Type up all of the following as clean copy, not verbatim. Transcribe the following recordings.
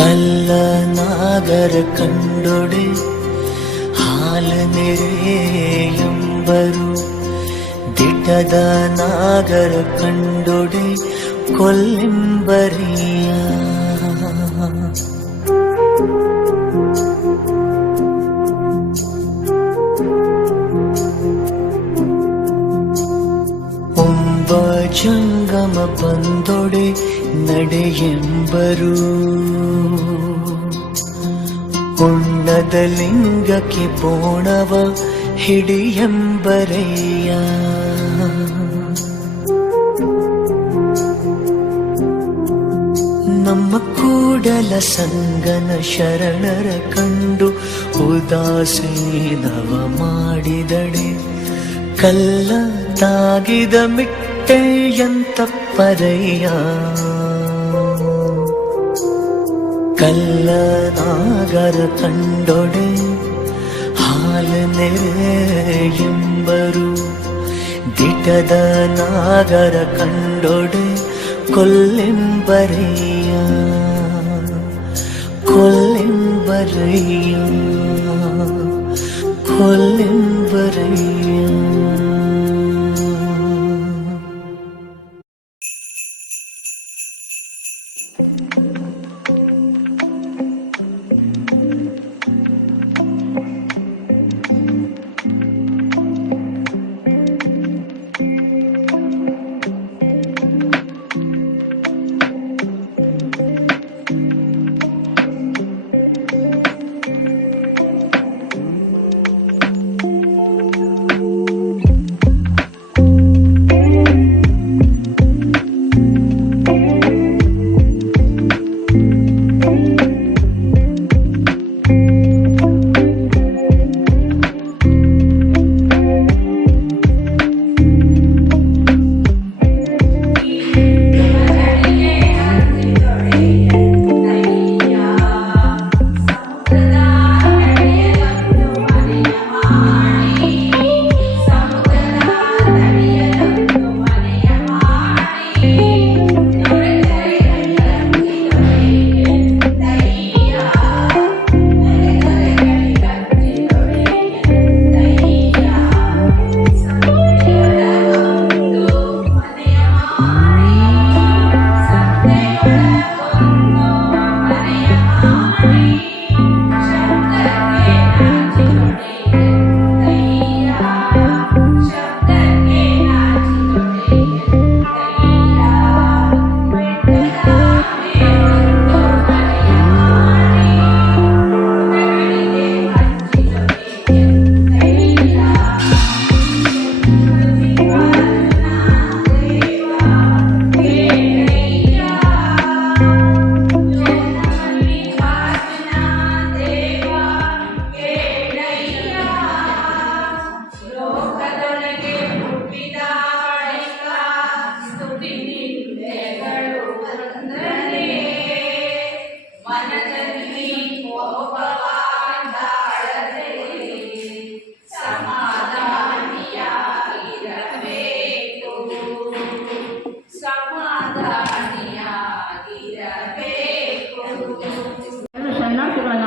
ಕಲ್ಲ ನಾಗರ ಕಂಡೊಡೆ ಹಾಲು ನೆರೆಯೆಂಬರು, ದಿಟದ ನಾಗರ ಕಂಡೊಡೆ ಕೊಲ್ಲೆಂಬರಿಯ. ಒಂಬ ಜಂಗಮ ಬಂದೊಡೆ ನಡೆಯೆಂಬರು, ಉಣ್ಣದ ಲಿಂಗಕ್ಕೆ ಬೋಣವ ಹಿಡಿಯೆಂಬರಯ್ಯ. ನಮ್ಮ ಕೂಡಲ ಸಂಗನ ಶರಣರ ಕಂಡು ಉದಾಸೀನವ ಮಾಡಿದಡೆ, ಕಲ್ಲ ತಾಗಿದ ಮಿಟ್ಟೆಯಂತಪ್ಪರಯ್ಯ. ಕಲ್ಲ ನಾಗರ ಕಂಡೊಡೆ ಹಾಲು ನೆರೆಯೆಂಬರು, ದಿಟದ ನಾಗರ ಕಂಡೊಡೆ ಕೊಲ್ಲೆಂಬರಯ್ಯ. ಕೊಲ್ಲೆಂಬರಯ್ಯ, ಕೊಲ್ಲೆಂಬರಯ್ಯ.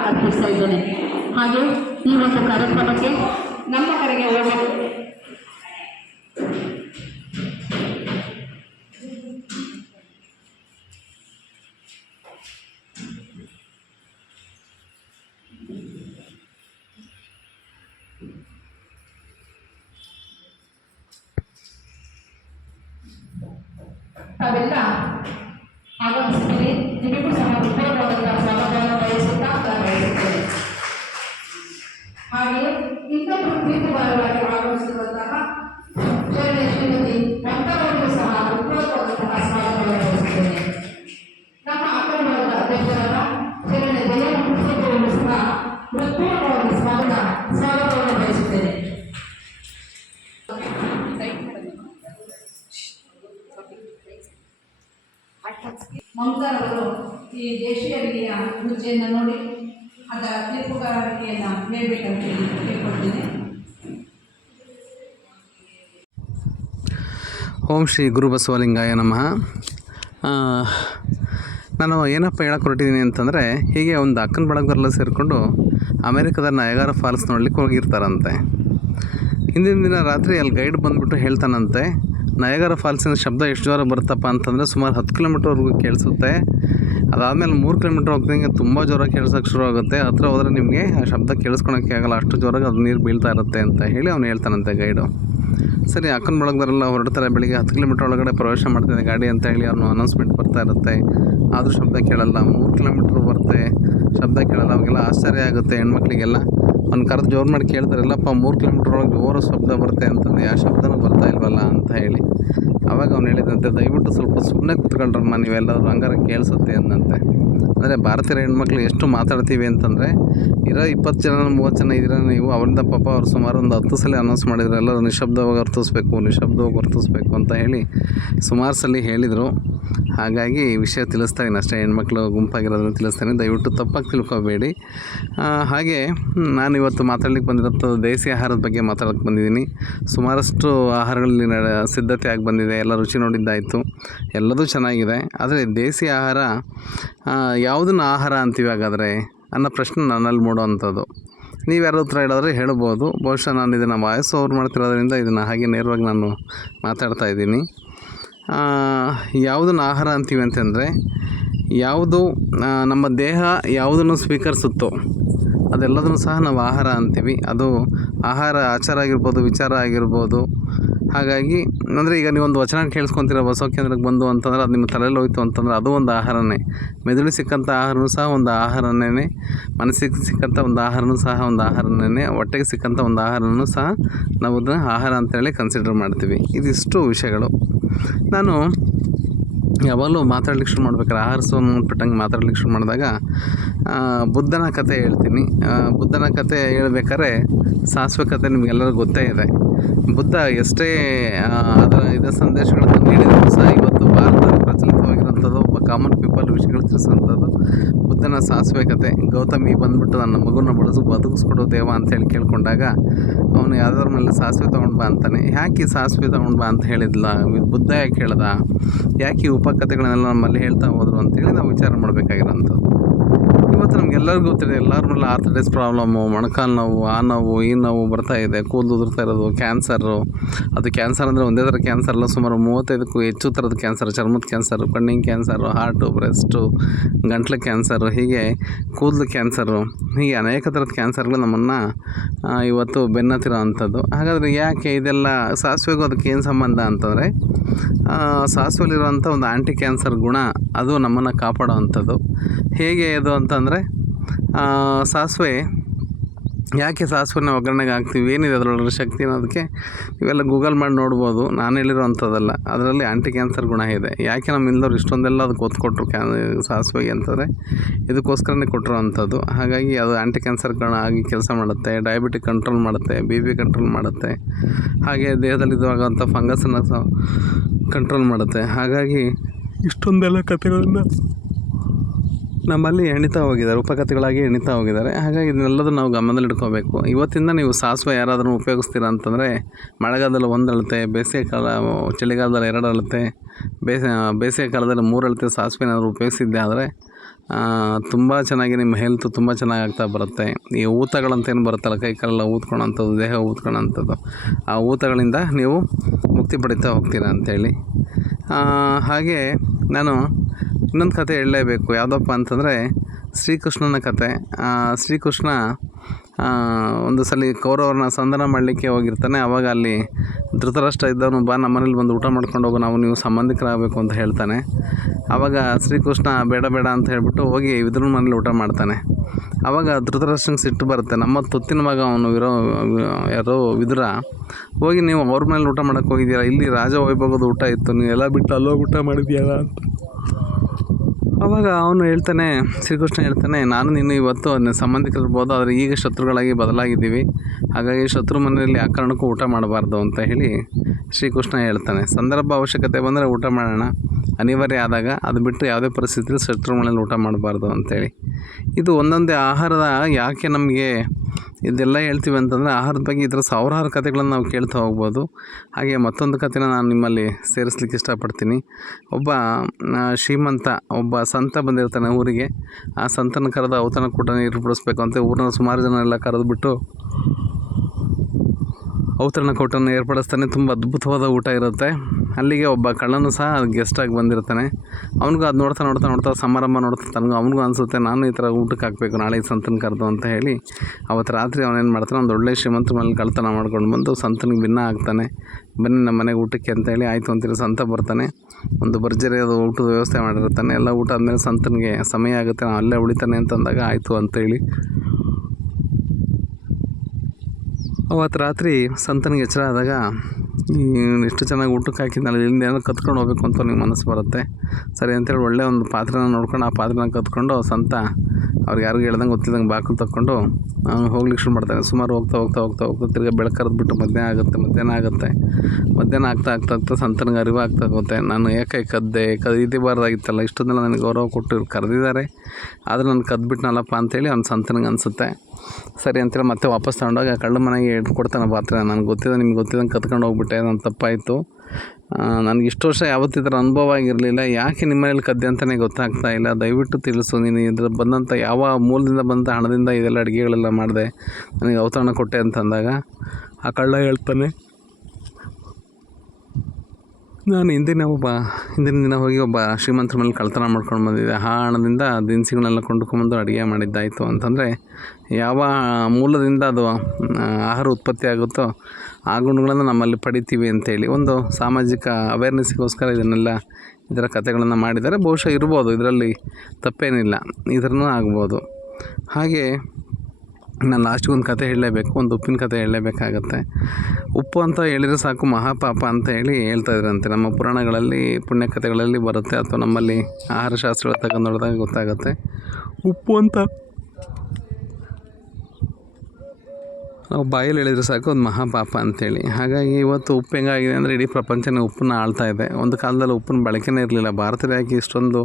ಅರ್ಪಿಸ್ತಾ ಇದ್ದೇನೆ. ಹಾಗೆ ಈ ಒಂದು ಕಾರ್ಯಕ್ರಮಕ್ಕೆ ನಮ್ಮ ಕಡೆಗೆ ಹೋಗಬೇಕು. ತಾವೆಲ್ಲ ಆಗಮಿಸಿದ್ದೀರಿ. ನಿಮಗೂ ಸಹ ಉಪಯೋಗವಾದಂತಹ ಸ್ವಾಗತವನ್ನು ಬಯಸುತ್ತಾ ಬಯಸುತ್ತೇನೆ. ಹಾಗೆಯೇ ಇನ್ನೊಬ್ಬರು ಪ್ರೀತಿಪರವಾಗಿ ಆಗಮಿಸಿರುವಂತಹ ಶರಣೆ ಶ್ರೀಮತಿ ಮಂಗಳವರಿಗೂ ಸಹ ಉಪಯೋಗವಾದಂತಹ ಸ್ವಾಗತವನ್ನು ಬಯಸುತ್ತೇನೆ. ನಮ್ಮ ಅಂಗನವಾಡಿ ಅಧ್ಯಕ್ಷರಾದ ಶರಣೆ ಜಯಮಂತ್ರಿಯವರಿಗೂ ಸಹ ಹೃತ್ಪೂರ್ವಕವಾದ ಸ್ವಾಗತವನ್ನು ಬಯಸುತ್ತೇನೆ. ಮಮತಾರವರು ಈ ದೇಶೀಯ ಅಡುಗೆಯ ರುಚಿಯನ್ನು ನೋಡಿ ಅದರ ತೀರ್ಪುಗಾರಿಕೆಯನ್ನು ನೀಡಬೇಕಂತ ಕೇಳ್ಕೊಳ್ತೀನಿ. ಓಂ ಶ್ರೀ ಗುರು ಬಸವಲಿಂಗಾಯ ನಮಃ. ನಾನು ಏನಪ್ಪ ಹೇಳಕ್ಕೆ ಹೊರಟಿದ್ದೀನಿ ಅಂತಂದರೆ, ಹೀಗೆ ಒಂದು ಅಕ್ಕನ ಬಳಗದಲ್ಲ ಸೇರಿಕೊಂಡು ಅಮೇರಿಕದ ನಯಾಗರ ಫಾಲ್ಸ್ ನೋಡ್ಲಿಕ್ಕೆ ಹೋಗಿರ್ತಾರಂತೆ. ಹಿಂದಿನ ದಿನ ರಾತ್ರಿ ಅಲ್ಲಿ ಗೈಡ್ ಬಂದುಬಿಟ್ಟು ಹೇಳ್ತಾನಂತೆ, ನಯಾಗರ ಫಾಲ್ಸಿನ ಶಬ್ದ ಎಷ್ಟು ಜೋರ ಬರುತ್ತಪ್ಪ ಅಂತಂದರೆ ಸುಮಾರು 10 ಕಿಲೋಮೀಟ್ರ್ವರೆಗೂ ಕೇಳಿಸುತ್ತೆ. ಅದಾದಮೇಲೆ 3 ಕಿಲೋಮೀಟ್ರ್ ಹೋಗ್ದಂಗೆ ತುಂಬ ಜೋರಾಗಿ ಕೇಳಿಸೋಕ್ಕೆ ಶುರು ಆಗುತ್ತೆ. ಹತ್ರ ಹೋದರೆ ನಿಮಗೆ ಆ ಶಬ್ದ ಕೇಳಿಸ್ಕೊಳಕ್ಕೆ ಆಗಲ್ಲ, ಅಷ್ಟು ಜೋರಾಗಿ ಅದು ನೀರು ಬೀಳ್ತಾ ಇರುತ್ತೆ ಅಂತ ಹೇಳಿ ಅವ್ನು ಹೇಳ್ತಾನಂತೆ ಗೈಡು. ಸರಿ, ಅಕ್ಕನ ಬಳಗದವರೆಲ್ಲ ಹೊರಡ್ತಾರೆ. ಬೆಳಿಗ್ಗೆ 10 ಕಿಲೋಮೀಟ್ರ್ ಒಳಗಡೆ ಪ್ರವೇಶ ಮಾಡ್ತಿದೆ ಗಾಡಿ ಅಂತ ಹೇಳಿ ಅವ್ನು ಅನೌನ್ಸ್ಮೆಂಟ್ ಬರ್ತಾ ಇರುತ್ತೆ. ಆದರೂ ಶಬ್ದ ಕೇಳಲ್ಲ. 3 ಕಿಲೋಮೀಟ್ರ್ ಬರುತ್ತೆ, ಶಬ್ದ ಕೇಳಲ್ಲ. ಅವಾಗೆಲ್ಲ ಆಶ್ಚರ್ಯ ಆಗುತ್ತೆ ಹೆಣ್ಮಕ್ಳಿಗೆಲ್ಲ. ಅವ್ನು ಕರೆದು ಜೋರು ಮಾಡಿ ಕೇಳ್ತಾರೆ, ಎಲ್ಲಪ್ಪ 3 ಕಿಲೋಮೀಟ್ರ್ ಒಳಗೆ ಜೋರು ಶಬ್ದ ಬರುತ್ತೆ ಅಂತಂದು, ಯಾವ ಶಬ್ದನೂ ಬರ್ತಾ ಇಲ್ವಲ್ಲ ಅಂತ ಹೇಳಿ. ಆವಾಗ ಅವ್ನು ಹೇಳಿದಂತೆ, ದಯವಿಟ್ಟು ಸ್ವಲ್ಪ ಸುಮ್ಮನೆ ಕೂತ್ಕೊಳ್ರಮ್ಮ, ನೀವೆಲ್ಲರೂ ಹಂಗಾರೆ ಕೇಳಿಸುತ್ತೆ ಅಂದಂತೆ. ಅಂದರೆ ಭಾರತೀಯ ಹೆಣ್ಮಕ್ಳು ಎಷ್ಟು ಮಾತಾಡ್ತೀವಿ ಅಂತಂದರೆ, ಇರೋ 20 ಜನ 30 ಜನ ಇದ್ದೀರ ನೀವು, ಅವರಿಂದ ಪಾಪ ಅವ್ರು ಸುಮಾರು ಒಂದು 10 ಸಲ ಅನೌನ್ಸ್ ಮಾಡಿದ್ರು, ಎಲ್ಲರೂ ನಿಶಬ್ದವಾಗಿ ವರ್ತಿಸ್ಬೇಕು ಅಂತ ಹೇಳಿ ಸುಮಾರು ಸಲ ಹೇಳಿದರು. ಹಾಗಾಗಿ ವಿಷಯ ತಿಳಿಸ್ತಾಯಿದ್ದೀನಿ ಅಷ್ಟೇ, ಹೆಣ್ಮಕ್ಳು ಗುಂಪಾಗಿರೋದನ್ನು ತಿಳಿಸ್ತಾನೆ, ದಯವಿಟ್ಟು ತಪ್ಪಾಗಿ ತಿಳ್ಕೊಬೇಡಿ. ಹಾಗೆ ನಾನು ಇವತ್ತು ಮಾತಾಡ್ಲಿಕ್ಕೆ ಬಂದಿರೋಂಥ ದೇಸಿ ಆಹಾರದ ಬಗ್ಗೆ ಮಾತಾಡೋಕ್ಕೆ ಬಂದಿದ್ದೀನಿ. ಸುಮಾರಷ್ಟು ಆಹಾರಗಳಲ್ಲಿ ಸಿದ್ಧತೆ ಆಗಿ ಬಂದಿದೆ, ಎಲ್ಲ ರುಚಿ ನೋಡಿದ್ದಾಯಿತು, ಎಲ್ಲದೂ ಚೆನ್ನಾಗಿದೆ. ಆದರೆ ದೇಸಿ ಆಹಾರ ಯಾವುದನ್ನು ಆಹಾರ ಅಂತೀವಿ ಹಾಗಾದರೆ ಅನ್ನೋ ಪ್ರಶ್ನೆ ನನ್ನಲ್ಲಿ ಮೂಡೋವಂಥದ್ದು. ನೀವು ಯಾರು ಉತ್ತರ ಹೇಳಿದ್ರೆ ಹೇಳ್ಬೋದು. ಬಹುಶಃ ನಾನು ಇದನ್ನು ವಾಯ್ಸ್ ಓವರ್ ಮಾಡ್ತಿರೋದ್ರಿಂದ ಇದನ್ನು ಹಾಗೆ ನೇರವಾಗಿ ನಾನು ಮಾತಾಡ್ತಾ ಇದ್ದೀನಿ. ಯಾವುದನ್ನು ಆಹಾರ ಅಂತೀವಿ ಅಂತಂದರೆ, ಯಾವುದು ನಮ್ಮ ದೇಹ ಯಾವುದನ್ನು ಸ್ವೀಕರಿಸುತ್ತೋ ಅದೆಲ್ಲದನ್ನು ಸಹ ನಾವು ಆಹಾರ ಅಂತೀವಿ. ಅದು ಆಹಾರ ಆಚಾರ ಆಗಿರ್ಬೋದು, ವಿಚಾರ ಆಗಿರ್ಬೋದು. ಹಾಗಾಗಿ ಅಂದರೆ ಈಗ ನೀವೊಂದು ವಚನ ಕೇಳಿಸ್ಕೊತೀರ ಬಸವ ಕೇಂದ್ರಕ್ಕೆ ಬಂದು ಅಂತಂದ್ರೆ, ಅದು ನಿಮ್ಮ ತಲೆಯಲ್ಲಿ ಹೋಯ್ತು ಅಂತಂದರೆ ಅದು ಒಂದು ಆಹಾರನೇ. ಮೆದುಳಿಗೆ ಸಿಕ್ಕಂಥ ಆಹಾರನೂ ಸಹ ಒಂದು ಆಹಾರನೇ, ಮನಸ್ಸಿಗೆ ಸಿಕ್ಕಂಥ ಒಂದು ಆಹಾರನೂ ಸಹ ಒಂದು ಆಹಾರನೇ, ಹೊಟ್ಟೆಗೆ ಸಿಕ್ಕಂಥ ಒಂದು ಆಹಾರನೂ ಸಹ ನಾವು ಅದನ್ನು ಆಹಾರ ಅಂತೇಳಿ ಕನ್ಸಿಡರ್ ಮಾಡ್ತೀವಿ. ಇದಿಷ್ಟು ವಿಷಯಗಳು. ನಾನು ಯಾವಾಗಲೂ ಮಾತಾಡ್ಲಿಕ್ಕೆ ಶುರು ಮಾಡ್ಬೇಕಾದ್ರೆ, ಆಹಾರ ಸಂಬಂಧಪಟ್ಟಂಗೆ ಮಾತಾಡ್ಲಿಕ್ಕೆ ಶುರು ಮಾಡಿದಾಗ ಬುದ್ಧನ ಕಥೆ ಹೇಳ್ತೀನಿ. ಬುದ್ಧನ ಕಥೆ ಹೇಳ್ಬೇಕಾದ್ರೆ ಸಾಸಿವೆ ಕಥೆ ನಿಮಗೆಲ್ಲರಿಗೂ ಗೊತ್ತೇ ಇದೆ. ಬುದ್ಧ ಎಷ್ಟೇ ಇದರ ಸಂದೇಶಗಳನ್ನು ನೀಡಿದರೂ ಸಹ ಇವತ್ತು ಭಾರತದಲ್ಲಿ ಪ್ರಚಲಿತವಾಗಿರೋಂಥದ್ದು, ಒಬ್ಬ ಕಾಮನ್ ಪೀಪಲ್ ವಿಷಯಗಳು ತಿಳಿಸುವಂಥದ್ದು ಬುದ್ಧನ ಸಾಸಿವೆ ಕಥೆ. ಗೌತಮಿ ಬಂದುಬಿಟ್ಟು ನನ್ನ ಮಗುನ ಬದುಕಿಸ್ಕೊಡು ದೇವ ಅಂತೇಳಿ ಕೇಳ್ಕೊಂಡಾಗ ಅವನು ಯಾವ್ದಾದ್ರ ಮೇಲೆ ಸಾಸಿವೆ ತೊಗೊಂಡು ಬಾ ಅಂತಾನೆ. ಯಾಕೆ ಸಾಸಿವೆ ತೊಗೊಂಡು ಬಾ ಅಂತ ಹೇಳಿದ್ಲ ಬುದ್ಧ, ಯಾಕೆ ಹೇಳ್ದ, ಯಾಕೆ ಈ ಉಪಕಥೆಗಳನ್ನೆಲ್ಲ ನಮ್ಮಲ್ಲಿ ಹೇಳ್ತಾ ಹೋದರು ಅಂತೇಳಿ ನಾವು ವಿಚಾರ ಮಾಡಬೇಕಾಗಿರೋಂಥದ್ದು. ಇವತ್ತು ನಮಗೆಲ್ಲರಿಗೂ ಗೊತ್ತಿದೆ, ಎಲ್ಲರ ಮೇಲೆ ಆರ್ಥರೈಟಿಸ್ ಪ್ರಾಬ್ಲಮ್ಮು, ಮೊಣಕಾಲು ನೋವು, ಆ ನೋವು ಈ ನೋವು ಬರ್ತಾ ಇದೆ, ಕೂದಲು ಉದುರ್ತಾ ಇರೋದು, ಕ್ಯಾನ್ಸರು. ಅದು ಕ್ಯಾನ್ಸರ್ ಅಂದರೆ ಒಂದೇ ಥರ ಕ್ಯಾನ್ಸರ್ ಅಲ್ಲ, ಸುಮಾರು 35ಕ್ಕೂ ಹೆಚ್ಚು ಥರದ ಕ್ಯಾನ್ಸರ್. ಚರ್ಮದ ಕ್ಯಾನ್ಸರು, ಕಣ್ಣಿನ ಕ್ಯಾನ್ಸರು, ಹಾರ್ಟು, ಬ್ರೆಸ್ಟು, ಗಂಟ್ಲು ಕ್ಯಾನ್ಸರು, ಹೀಗೆ ಕೂದಲು ಕ್ಯಾನ್ಸರು, ಹೀಗೆ ಅನೇಕ ಥರದ ಕ್ಯಾನ್ಸರ್ಗಳು ನಮ್ಮನ್ನು ಇವತ್ತು ಬೆನ್ನತ್ತಿರೋ ಅಂಥದ್ದು. ಹಾಗಾದರೆ ಯಾಕೆ ಇದೆಲ್ಲ, ಸಾಸಿವೆಗೂ ಅದಕ್ಕೆ ಏನು ಸಂಬಂಧ ಅಂತಂದರೆ, ಸಾಸಿವೆಲಿರುವಂಥ ಒಂದು ಆ್ಯಂಟಿ ಕ್ಯಾನ್ಸರ್ ಗುಣ ಅದು ನಮ್ಮನ್ನು ಕಾಪಾಡೋ ಅಂಥದ್ದು. ಹೇಗೆ ಅದು ಅಂತಂದರೆ, ಸಾಸಿವೆ ಯಾಕೆ ಸಾಸಿವೆನ ಒಗ್ಗರಣೆಗೆ ಹಾಕ್ತೀವಿ, ಏನಿದೆ ಅದರೊಳಗೆ ಶಕ್ತಿ ಅನ್ನೋದಕ್ಕೆ ನೀವೆಲ್ಲ ಗೂಗಲ್ ಮಾಡಿ ನೋಡ್ಬೋದು. ನಾನು ಹೇಳಿರೋವಂಥದ್ದಲ್ಲ, ಅದರಲ್ಲಿ ಆ್ಯಂಟಿ ಕ್ಯಾನ್ಸರ್ ಗುಣ ಇದೆ. ಯಾಕೆ ನಮ್ಮ ಇಲ್ದವ್ರು ಇಷ್ಟೊಂದೆಲ್ಲ ಅದಕ್ಕೆ ಒತ್ತು ಕೊಟ್ಟರು ಸಾಸಿವೆಗೆ ಅಂತಂದರೆ ಇದಕ್ಕೋಸ್ಕರನೇ ಕೊಟ್ಟಿರೋ ಅಂಥದ್ದು. ಹಾಗಾಗಿ ಅದು ಆ್ಯಂಟಿ ಕ್ಯಾನ್ಸರ್ ಗುಣ ಆಗಿ ಕೆಲಸ ಮಾಡುತ್ತೆ, ಡಯಾಬಿಟಿಕ್ ಕಂಟ್ರೋಲ್ ಮಾಡುತ್ತೆ, BP ಕಂಟ್ರೋಲ್ ಮಾಡುತ್ತೆ, ಹಾಗೆ ದೇಹದಲ್ಲಿ ಇದುವಾಗುವಂಥ ಫಂಗಸನ್ನು ಸಹ ಕಂಟ್ರೋಲ್ ಮಾಡುತ್ತೆ. ಹಾಗಾಗಿ ಇಷ್ಟೊಂದೆಲ್ಲ ಕಥೆಗಳನ್ನು ನಮ್ಮಲ್ಲಿ ಎಣಿತಾ ಹೋಗಿದ್ದಾರೆ, ಉಪಕಥೆಗಳಾಗಿ ಎಣಿತಾ ಹೋಗಿದ್ದಾರೆ. ಹಾಗಾಗಿ ಇದನ್ನೆಲ್ಲದೂ ನಾವು ಗಮನದಲ್ಲಿ ಇಟ್ಕೋಬೇಕು. ಇವತ್ತಿಂದ ನೀವು ಸಾಸಿವೆ ಯಾರಾದರೂ ಉಪಯೋಗಿಸ್ತೀರಾ ಅಂತಂದರೆ, ಮಳೆಗಾಲದಲ್ಲಿ 1 ಅಳತೆ, ಚಳಿಗಾಲದಲ್ಲಿ 2 ಅಳತೆ, ಬೇಸಿಗೆ ಕಾಲದಲ್ಲಿ 3 ಅಳತೆ ಸಾಸಿವೆ ಏನಾದರೂ ಉಪಯೋಗಿಸಿದ್ದೆ ಆದರೆ ತುಂಬ ಚೆನ್ನಾಗಿ ನಿಮ್ಮ ಹೆಲ್ತು ತುಂಬ ಚೆನ್ನಾಗಿ ಆಗ್ತಾ ಬರುತ್ತೆ. ಈ ಊತಗಳಂತೇನು ಬರುತ್ತಲ್ಲ, ಕೈ ಕಾಲೆಲ್ಲ ಊದ್ಕೊಳ್ಳೋಂಥದ್ದು, ದೇಹ ಊದ್ಕೊಳ್ಳೋಂಥದ್ದು, ಆ ಊತಗಳಿಂದ ನೀವು ಮುಕ್ತಿ ಪಡಿತಾ ಹೋಗ್ತೀರಾ ಅಂಥೇಳಿ. ಹಾಗೆ ನಾನು ಇನ್ನೊಂದು ಕಥೆ ಹೇಳಲೇಬೇಕು. ಯಾವುದಪ್ಪ ಅಂತಂದರೆ, ಶ್ರೀಕೃಷ್ಣನ ಕಥೆ. ಶ್ರೀಕೃಷ್ಣ ಒಂದು ಸಲ ಕೌರವರನ್ನ ಸಂಧಾನ ಮಾಡಲಿಕ್ಕೆ ಹೋಗಿರ್ತಾನೆ. ಆವಾಗ ಅಲ್ಲಿ ಧೃತರಾಷ್ಟ್ರ ಇದ್ದವನು, ಬಾ ನಮ್ಮ ಮನೇಲಿ ಬಂದು ಊಟ ಮಾಡ್ಕೊಂಡು ಹೋಗು, ನಾವು ನೀವು ಸಂಬಂಧಿಕರಾಗಬೇಕು ಅಂತ ಹೇಳ್ತಾನೆ. ಆವಾಗ ಶ್ರೀಕೃಷ್ಣ ಬೇಡ ಅಂತ ಹೇಳ್ಬಿಟ್ಟು ಹೋಗಿ ವಿದುರನ ಮನೇಲಿ ಊಟ ಮಾಡ್ತಾನೆ. ಆವಾಗ ಧೃತರಾಷ್ಟ್ರಂಗೆ ಸಿಟ್ಟು ಬರುತ್ತೆ. ನಮ್ಮ ತೊತ್ತಿನ ಮಗ ಅವನು ಯಾರೋ ವಿದುರ, ಹೋಗಿ ನೀವು ಅವ್ರ ಮನೇಲಿ ಊಟ ಮಾಡೋಕ್ಕೆ ಹೋಗಿದ್ದೀರಾ, ಇಲ್ಲಿ ರಾಜ ವೈಭೋಗದ ಊಟ ಇತ್ತು, ನೀವೆಲ್ಲ ಬಿಟ್ಟು ಅಲ್ಲೋಗಿ ಊಟ ಮಾಡಿದ್ಯಲ್ಲ ಅಂತ. ಆವಾಗ ಅವನು ಹೇಳ್ತಾನೆ, ಶ್ರೀಕೃಷ್ಣ ಹೇಳ್ತಾನೆ, ನಾನು ನೀನು ಇವತ್ತು ಸಂಬಂಧಿಕರಿರ್ಬೋದು, ಆದರೆ ಈಗ ಶತ್ರುಗಳಾಗಿ ಬದಲಾಗಿದ್ದೀವಿ. ಹಾಗಾಗಿ ಶತ್ರು ಮನೆಯಲ್ಲಿ ಆ ಕಾರಣಕ್ಕೂ ಊಟ ಮಾಡಬಾರ್ದು ಅಂತ ಹೇಳಿ ಶ್ರೀಕೃಷ್ಣ ಹೇಳ್ತಾನೆ. ಸಂದರ್ಭ ಅವಶ್ಯಕತೆ ಬಂದರೆ ಊಟ ಮಾಡೋಣ, ಅನಿವಾರ್ಯ ಆದಾಗ ಅದು ಬಿಟ್ಟು ಯಾವುದೇ ಪರಿಸ್ಥಿತಿಯಲ್ಲಿ ಶತ್ರು ಮನೆಯಲ್ಲಿ ಊಟ ಮಾಡಬಾರ್ದು ಅಂಥೇಳಿ. ಇದು ಒಂದೊಂದೇ ಆಹಾರದ ಯಾಕೆ ನಮಗೆ ಇದೆಲ್ಲ ಹೇಳ್ತೀವಿ ಅಂತಂದರೆ ಆಹಾರದ ಬಗ್ಗೆ ಈ ಥರ ಸಾವಿರಾರು ಕಥೆಗಳನ್ನು ನಾವು ಕೇಳ್ತಾ ಹೋಗ್ಬೋದು. ಹಾಗೆ ಮತ್ತೊಂದು ಕಥೆನ ನಾನು ನಿಮ್ಮಲ್ಲಿ ಸೇರಿಸ್ಲಿಕ್ಕೆ ಇಷ್ಟಪಡ್ತೀನಿ. ಒಬ್ಬ ಶ್ರೀಮಂತ ಒಬ್ಬ ಸಂತ ಬಂದಿರ್ತಾನೆ ಊರಿಗೆ. ಆ ಸಂತನ ಕರೆದು ಔತಣ ಕೂಟ ಏರ್ಪಡಿಸ್ಬೇಕು ಅಂತ ಊರಿನ ಸುಮಾರು ಜನ ಎಲ್ಲ ಕರೆದುಬಿಟ್ಟು ಔತಣ ಕೂಟವನ್ನು ಏರ್ಪಡಿಸ್ತಾನೆ. ತುಂಬ ಅದ್ಭುತವಾದ ಊಟ ಇರುತ್ತೆ. ಅಲ್ಲಿಗೆ ಒಬ್ಬ ಕಳ್ಳನು ಸಹ ಗೆಸ್ಟಾಗಿ ಬಂದಿರ್ತಾನೆ. ಅವನಿಗೂ ಅದು ನೋಡ್ತಾ ಸಮಾರಂಭ ನೋಡ್ತಾ ಅವನಿಗೂ ಅನಿಸುತ್ತೆ, ನಾನು ಈ ಥರ ಊಟಕ್ಕೆ ಹಾಕಬೇಕು ನಾಳೆ ಈ ಸಂತನ ಕರೆದು ಅಂತ ಹೇಳಿ ಅವತ್ತು ರಾತ್ರಿ ಅವನೇನು ಮಾಡ್ತಾನೆ, ಒಂದು ಒಳ್ಳೆ ಶ್ರೀಮಂತರ ಮೇಲೆ ಕಳ್ತನ ಮಾಡ್ಕೊಂಡು ಬಂದು ಸಂತನಿಗೆ ಭಿನ್ನ ಆಗ್ತಾನೆ. ಬನ್ನಿ ನಮ್ಮ ಮನೆಗೆ ಊಟಕ್ಕೆ ಅಂತ ಹೇಳಿ ಆಯಿತು ಅಂತೀರಿ ಸಂತ ಬರ್ತಾನೆ. ಒಂದು ಭರ್ಜರಿ ಅದು ಊಟದ ವ್ಯವಸ್ಥೆ ಮಾಡಿರ್ತಾನೆ. ಎಲ್ಲ ಊಟ ಆದಮೇಲೆ ಸಂತನಿಗೆ ಸಮಯ ಆಗುತ್ತೆ, ನಾವು ಅಲ್ಲೇ ಉಳಿತಾನೆ ಅಂತಂದಾಗ ಆಯಿತು ಅಂತೇಳಿ ಅವತ್ತು ರಾತ್ರಿ ಸಂತನಿಗೆ ಎಚ್ಚರ ಆದಾಗ ಎಷ್ಟು ಚೆನ್ನಾಗಿ ಊಟಕ್ಕೆ ಹಾಕಿದ್ನಲ್ಲ, ಇಲ್ಲಿಂದ ಏನೋ ಕತ್ಕೊಂಡು ಹೋಗ್ಬೇಕು ಅಂತ ಅವ್ನಿಗೆ ಮನಸ್ಸು ಬರುತ್ತೆ. ಸರಿ ಅಂತೇಳಿ ಒಳ್ಳೆ ಒಂದು ಪಾತ್ರೆನ ನೋಡ್ಕೊಂಡು ಆ ಪಾತ್ರೆನ ಕತ್ಕೊಂಡು ಸಂತ ಅವ್ರಿಗೆ ಯಾರಿಗೂ ಹೇಳ್ದಂಗೆ ಗೊತ್ತಿದ್ದಂಗೆ ಬಾಗಿಲು ತಕ್ಕೊಂಡು ಅವನು ಹೋಗ್ಲಿಕ್ಕೆ ಶುರು ಮಾಡ್ತಾನೆ. ಸುಮಾರು ಹೋಗ್ತಾ ತಿರ್ಗಿ ಬೆಳಕರಿದ್ಬಿಟ್ಟು ಮಧ್ಯಾಹ್ನ ಆಗ್ತಾ ಸಂತನಿಗೆ ಅರಿವಾಗ್ತಾ ಹೋಗುತ್ತೆ, ನಾನು ಏಕೆ ಕದೀಬಾರ್ದಾಗಿತ್ತಲ್ಲ, ಇಷ್ಟೊಂದೆಲ್ಲ ನನಗೆ ಗೌರವ ಕೊಟ್ಟು ಕರೆದಿದ್ದಾರೆ, ಆದರೆ ನಾನು ಕದ್ಬಿಟ್ನಲ್ಲಪ್ಪ ಅಂತೇಳಿ ಅವ್ನು ಸಂತನಿಗೆ ಅನಿಸುತ್ತೆ. ಸರಿ ಅಂತೇಳಿ ಮತ್ತೆ ವಾಪಸ್ ತಗೊಂಡೋಗಿ ಕಳ್ಳ ಮನೆಗೆ ಇಟ್ಕೊಡ್ತಾನೆ ಪಾತ್ರೆ. ನನಗೆ ನಿಮ್ಗೆ ಗೊತ್ತಿದ್ದಂಗೆ ಕತ್ಕೊಂಡು ಹೋಗ್ಬಿಟ್ಟೆ, ನನ್ನ ತಪ್ಪಾಯಿತು, ನನಗೆ ಇಷ್ಟು ವರ್ಷ ಯಾವತ್ತೂ ಈ ಥರ ಅನುಭವ ಆಗಿರಲಿಲ್ಲ, ಯಾಕೆ ನಿಮ್ಮ ಮನೇಲಿ ಕದ್ದೆ ಅಂತಲೇ ಗೊತ್ತಾಗ್ತಾ ಇಲ್ಲ, ದಯವಿಟ್ಟು ತಿಳಿಸು, ನೀನು ಇದ್ರ ಬಂದಂಥ ಯಾವ ಮೂಲದಿಂದ ಬಂದ ಹಣದಿಂದ ಇದೆಲ್ಲ ಅಡುಗೆಗಳೆಲ್ಲ ಮಾಡಿದೆ, ನನಗೆ ಔತಣ ಕೊಟ್ಟೆ ಅಂತಂದಾಗ ಆ ಕಳ್ಳ ಹೇಳ್ತಾನೆ, ನಾನು ಹಿಂದಿನ ದಿನ ಹೋಗಿ ಒಬ್ಬ ಶ್ರೀಮಂತರ ಮೇಲೆ ಕಳ್ತನ ಮಾಡ್ಕೊಂಡು ಬಂದಿದ್ದೆ, ಆ ಹಣದಿಂದ ದಿನಸಿಗಳನ್ನೆಲ್ಲ ಕೊಂಡ್ಕೊಂಬಂದು ಅಡುಗೆ ಮಾಡಿದ್ದಾಯಿತು ಅಂತಂದರೆ ಯಾವ ಮೂಲದಿಂದ ಅದು ಆಹಾರ ಉತ್ಪತ್ತಿ ಆಗುತ್ತೋ ಆ ಗುಣಗಳನ್ನು ನಮ್ಮಲ್ಲಿ ಪಡಿತೀವಿ ಅಂತೇಳಿ ಒಂದು ಸಾಮಾಜಿಕ ಅವೇರ್ನೆಸ್ಗೋಸ್ಕರ ಇದರ ಕಥೆಗಳನ್ನು ಮಾಡಿದ್ದಾರೆ. ಬಹುಶಃ ಇರ್ಬೋದು, ಇದರಲ್ಲಿ ತಪ್ಪೇನಿಲ್ಲ, ಇದರನ್ನೂ ಆಗ್ಬೋದು. ಹಾಗೆ ನಾನು ಲಾಸ್ಟಿಗೆ ಒಂದು ಕತೆ ಹೇಳಲೇಬೇಕು, ಒಂದು ಉಪ್ಪಿನ ಕತೆ ಹೇಳಲೇಬೇಕಾಗತ್ತೆ. ಉಪ್ಪು ಅಂತ ಹೇಳಿದರೆ ಸಾಕು ಮಹಾಪಾಪ ಅಂತ ಹೇಳಿ ಹೇಳ್ತಾಯಿದ್ರಂತೆ. ನಮ್ಮ ಪುರಾಣಗಳಲ್ಲಿ ಪುಣ್ಯಕಥೆಗಳಲ್ಲಿ ಬರುತ್ತೆ, ಅಥವಾ ನಮ್ಮಲ್ಲಿ ಆಹಾರ ಶಾಸ್ತ್ರಗಳ ತಗೊಂಡು ನೋಡಿದಾಗ ಗೊತ್ತಾಗುತ್ತೆ. ಉಪ್ಪು ಅಂತ ನಾವು ಬಾಯಲ್ಲಿ ಹೇಳಿದರೆ ಸಾಕು ಒಂದು ಮಹಾಪಾಪ ಅಂಥೇಳಿ. ಹಾಗಾಗಿ ಇವತ್ತು ಉಪ್ಪು ಹೆಂಗಾಗಿದೆ ಅಂದರೆ ಇಡೀ ಪ್ರಪಂಚನೇ ಉಪ್ಪನ್ನ ಆಳ್ತಾ ಇದೆ. ಒಂದು ಕಾಲದಲ್ಲಿ ಉಪ್ಪಿನ ಬಳಕೆನೇ ಇರಲಿಲ್ಲ. ಭಾರತದಲ್ಲಿ ಯಾಕೆ ಇಷ್ಟೊಂದು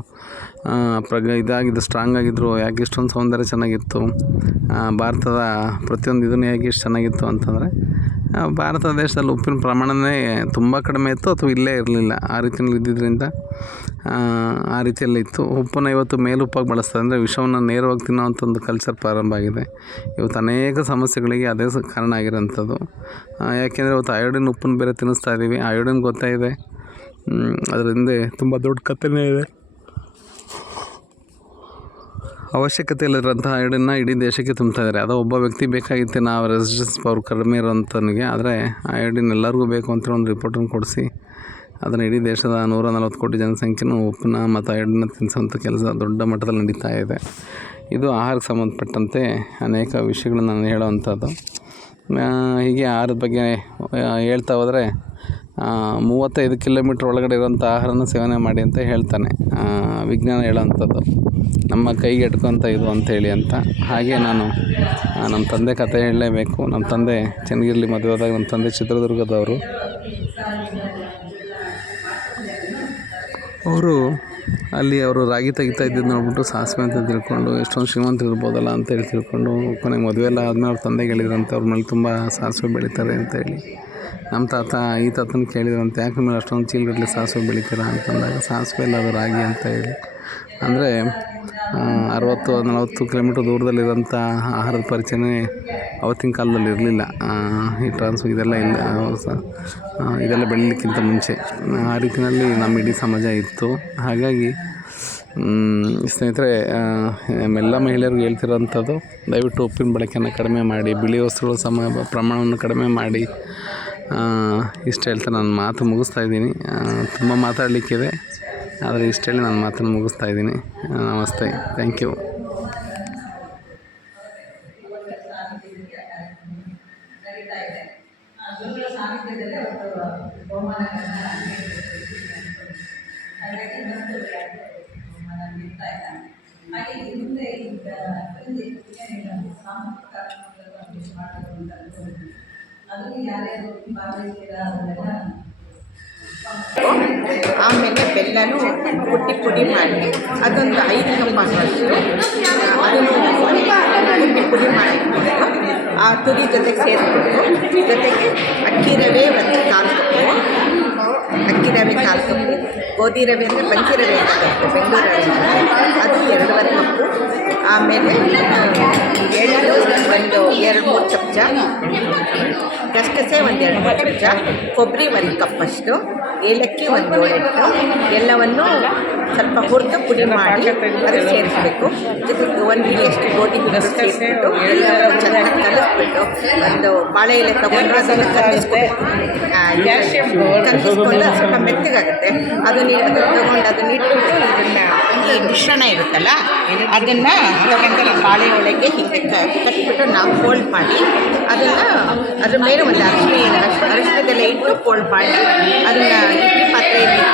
ಇದಾಗಿದ್ದು ಸ್ಟ್ರಾಂಗ್ ಆಗಿದ್ದರು, ಯಾಕೆ ಇಷ್ಟೊಂದು ಸೌಂದರ್ಯ ಚೆನ್ನಾಗಿತ್ತು, ಭಾರತದ ಪ್ರತಿಯೊಂದು ಇದನ್ನು ಹೇಗೆ ಇಷ್ಟು ಚೆನ್ನಾಗಿತ್ತು ಅಂತಂದರೆ ಭಾರತ ದೇಶದಲ್ಲಿ ಉಪ್ಪಿನ ಪ್ರಮಾಣವೇ ತುಂಬ ಕಡಿಮೆ ಇತ್ತು, ಅಥವಾ ಇಲ್ಲೇ ಇರಲಿಲ್ಲ. ಆ ರೀತಿಯಲ್ಲಿ ಇದ್ದಿದ್ದರಿಂದ ಆ ರೀತಿಯಲ್ಲಿ ಇತ್ತು. ಉಪ್ಪನ್ನು ಇವತ್ತು ಮೇಲುಪ್ಪಾಗಿ ಬಳಸ್ತಾರೆ, ಅಂದರೆ ವಿಷವನ್ನು ನೇರವಾಗಿ ತಿನ್ನೋವಂಥ ಒಂದು ಕಲ್ಚರ್ ಪ್ರಾರಂಭ ಆಗಿದೆ. ಇವತ್ತು ಅನೇಕ ಸಮಸ್ಯೆಗಳಿಗೆ ಅದೇ ಕಾರಣ ಆಗಿರೋಂಥದ್ದು. ಯಾಕೆಂದರೆ ಇವತ್ತು ಅಯೋಡಿನ್ ಉಪ್ಪನ್ನು ಬೇರೆ ತಿನ್ನಿಸ್ತಾ ಇದ್ದೀವಿ. ಅಯೋಡಿನ್ ಗೊತ್ತಾಯಿದೆ, ಅದರ ಹಿಂದೆ ತುಂಬ ದೊಡ್ಡ ಕಥೆನೇ ಇದೆ. ಅವಶ್ಯಕತೆ ಇಲ್ಲದಿರೋಂಥ ಅಯೋಡಿನ್ನ ಇಡೀ ದೇಶಕ್ಕೆ ತುಂಬ್ತಾ ಇದ್ದಾರೆ. ಅದು ಒಬ್ಬ ವ್ಯಕ್ತಿ ಬೇಕಾಗಿತ್ತು, ನಾವು ರೆಸಿಸ್ಟೆನ್ಸ್ ಪವರ್ ಕಡಿಮೆ ಇರೋಂಥನಿಗೆ, ಆದರೆ ಅಯೋಡಿನ್ ಎಲ್ಲರಿಗೂ ಬೇಕು ಅಂತೇಳಿ ಒಂದು ರಿಪೋರ್ಟನ್ನು ಕೊಡಿಸಿ ಅದನ್ನು ಇಡೀ ದೇಶದ 140 ಕೋಟಿ ಜನಸಂಖ್ಯೆನೂ ಉಪ್ಪನ್ನ ಮತ್ತು ಅಯೋಡಿನ್ನ ತಿನ್ನಿಸೋಂಥ ಕೆಲಸ ದೊಡ್ಡ ಮಟ್ಟದಲ್ಲಿ ನಡೀತಾ ಇದೆ. ಇದು ಆಹಾರಕ್ಕೆ ಸಂಬಂಧಪಟ್ಟಂತೆ ಅನೇಕ ವಿಷಯಗಳನ್ನು ನಾನು ಹೇಳೋವಂಥದ್ದು. ಹೀಗೆ ಆಹಾರದ ಬಗ್ಗೆ ಹೇಳ್ತಾ ಹೋದರೆ 35 ಕಿಲೋಮೀಟ್ರ್ ಒಳಗಡೆ ಇರೋಂಥ ಆಹಾರನ ಸೇವನೆ ಮಾಡಿ ಅಂತ ಹೇಳ್ತಾನೆ ವಿಜ್ಞಾನ ಹೇಳೋವಂಥದ್ದು. ನಮ್ಮ ಕೈಗೆ ಎಟ್ಕೊಂತ ಇದು ಅಂಥೇಳಿ ಅಂತ. ಹಾಗೆ ನಾನು ನಮ್ಮ ತಂದೆ ಕಥೆ ಹೇಳಲೇಬೇಕು. ನಮ್ಮ ತಂದೆ ಚನ್ನಗಿರಿಲಿ ಮದುವೆ ಆದಾಗ ನಮ್ಮ ತಂದೆ ಚಿತ್ರದುರ್ಗದವರು. ಅವರು ರಾಗಿ ತೆಗಿತಾ ಇದ್ದಿದ್ದು ನೋಡ್ಬಿಟ್ಟು ಸಾಸಿವೆ ಅಂತ ತಿಳ್ಕೊಂಡು ಎಷ್ಟೊಂದು ಶ್ರೀಮಂತರು ಇರ್ಬೋದಲ್ಲ ಅಂತೇಳಿ ತಿಳ್ಕೊಂಡು ಕೊನೆಗೆ ಮದುವೆ ಎಲ್ಲ ಆದಮೇಲೆ ಅವ್ರ ತಂದೆಗೆ ಹೇಳಿದ್ರಂತೆ ಅವ್ರ ಮೇಲೆ ತುಂಬ ಸಾಸಿವೆ ಬೆಳೀತಾರೆ ಅಂತೇಳಿ. ನಮ್ಮ ತಾತನ ಕೇಳಿದ್ರಂತೆ, ಯಾಕೆ ಮೇಲೆ ಅಷ್ಟೊಂದು ಚೀಲಗಟ್ಟಲೆ ಸಾಸಿವೆ ಬೆಳಿತೀರಾ ಅಂತಂದಾಗ ಸಾಸಿವೆ ಇಲ್ಲ ಅದು ರಾಗಿ ಅಂತ ಹೇಳಿ. ಅಂದರೆ 60-40 ಕಿಲೋಮೀಟ್ರ್ ದೂರದಲ್ಲಿರೋಂಥ ಆಹಾರದ ಪರಿಚಯನೇ ಅವತ್ತಿನ ಕಾಲದಲ್ಲಿ ಇರಲಿಲ್ಲ. ಈ ಇದೆಲ್ಲ ಬೆಳೀಲಿಕ್ಕಿಂತ ಮುಂಚೆ ಆ ರೀತಿಯಲ್ಲಿ ನಮ್ಮ ಇಡೀ ಸಮಾಜ ಇತ್ತು. ಹಾಗಾಗಿ ಸ್ನೇಹಿತರೆ, ಎಲ್ಲ ಮಹಿಳೆಯರಿಗೂ ಹೇಳ್ತಿರೋಂಥದ್ದು, ದಯವಿಟ್ಟು ಉಪ್ಪಿನ ಬಳಕೆಯನ್ನು ಕಡಿಮೆ ಮಾಡಿ, ಬಿಳಿ ವಸ್ತುಗಳ ಪ್ರಮಾಣವನ್ನು ಕಡಿಮೆ ಮಾಡಿ. ಇಷ್ಟು ಹೇಳ್ತಾ ನಾನು ಮಾತು ಮುಗಿಸ್ತಾ ಇದ್ದೀನಿ. ತುಂಬ ಮಾತಾಡಲಿಕ್ಕಿದೆ, ಆದರೆ ಇಷ್ಟು ಹೇಳಿ ನಾನು ಮಾತನ್ನು ಮುಗಿಸ್ತಾ ಇದ್ದೀನಿ. ನಮಸ್ತೆ, ಥ್ಯಾಂಕ್ ಯು. ಆಮೇಲೆ ಬೆಲ್ಲನೂ ಪುಡಿ ಮಾಡಿ ಅದೊಂದು 5 ಕಪ್ ಆಗುವಷ್ಟು ಅದನ್ನು ಪುಡಿ ಮಾಡಿಟ್ಬಿಟ್ಟು ಆ ತುರಿ ಜೊತೆಗೆ ಸೇರಿಸ್ಬೇಕು. ಜೊತೆಗೆ ಅಕ್ಕಿ ರವೆ ಒಂದು 1/4 ಕಪ್ಪು, ಅಕ್ಕಿ ರವೆ 1/4 ಕಪ್ಪು, ಗೋಧಿ ರವೆ ಅಂದರೆ ಪಂಚಿ ರವೆ ಅಂತ ಬರುತ್ತೆ, ಬೆಂಗಳೂರು ರವೆ ಅದು 2.5 ಕಪ್ಪು. ಆಮೇಲೆ ಎಳ್ಳು ಒಂದು 2-3 ಚಮಚ, ಗಸಗಸೆ ಒಂದು 2-3 ಚಮಚ, ಕೊಬ್ಬರಿ 1 ಕಪ್ಪಷ್ಟು, ಏಲಕ್ಕಿ ಒಂದು 7-8 ಎಲ್ಲವನ್ನು ಸ್ವಲ್ಪ ಹುರಿದು ಪುಡಿ ಮಾಡಿ ಅದಕ್ಕೆ ಸೇರಿಸಬೇಕು. ಜೊತೆಗೆ 1 ಹಿಡಿಯಷ್ಟು ಗೋಧಿ ಹಿಟ್ಟು ಸೇರಿಸ್ಬಿಟ್ಟು ಎಲ್ಲವನ್ನು ಚೆನ್ನಾಗಿ ಕಲಿಸ್ಬಿಟ್ಟು ಒಂದು ಬಾಳೆ ಎಲೆ ತೊಗೊಂಡು ಅದನ್ನು ಕಲಿಸ್ಕೊಂಡು ಸ್ವಲ್ಪ ಮೆತ್ತಗಾಗುತ್ತೆ. ಅದನ್ನು ತೊಗೊಂಡು ಅದನ್ನ ಇಟ್ಬಿಟ್ಟು ಈ ಮಿಶ್ರಣ ಇರುತ್ತಲ್ಲ ಅದನ್ನು ತೊಗೊಂಡು ಈ ಬಾಳೆ ಒಳಗೆ ಹೀಗೆ ಕಟ್ಬಿಟ್ಟು ನಾವು ಫೋಲ್ಡ್ ಮಾಡಿ ಅದನ್ನು ಅದ್ರ ಮೇಲೆ ಒಂದು ಅರಿಶಿಣದೆಲ್ಲ ಇಟ್ಟು ಫೋಲ್ಡ್ ಮಾಡಿ ಅದನ್ನು ಇಡ್ಲಿ ಪಾತ್ರೆಯಲ್ಲಿ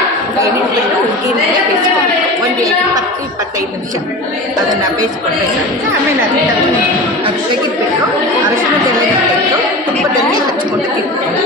ಏನಿಟ್ಬಿಟ್ಟು ಉಗ್ಗಿ ಮೇಲೆ ಬೇಯಿಸ್ಕೊಬೇಕು. ಒಂದು 20-25 ನಿಮಿಷ ಅದನ್ನು ಬೇಯಿಸ್ಕೊಳ್ಬೇಕಾಗುತ್ತೆ. ಆಮೇಲೆ ಅದನ್ನು ಅದು ತೆಗೆದುಬಿಟ್ಟು ಅರಿಶಿಣದೆಲ್ಲ ತೆಗೆದು ತುಪ್ಪದಲ್ಲಿ ಹಚ್ಕೊಂಡು ತಿಂತೀವಿ.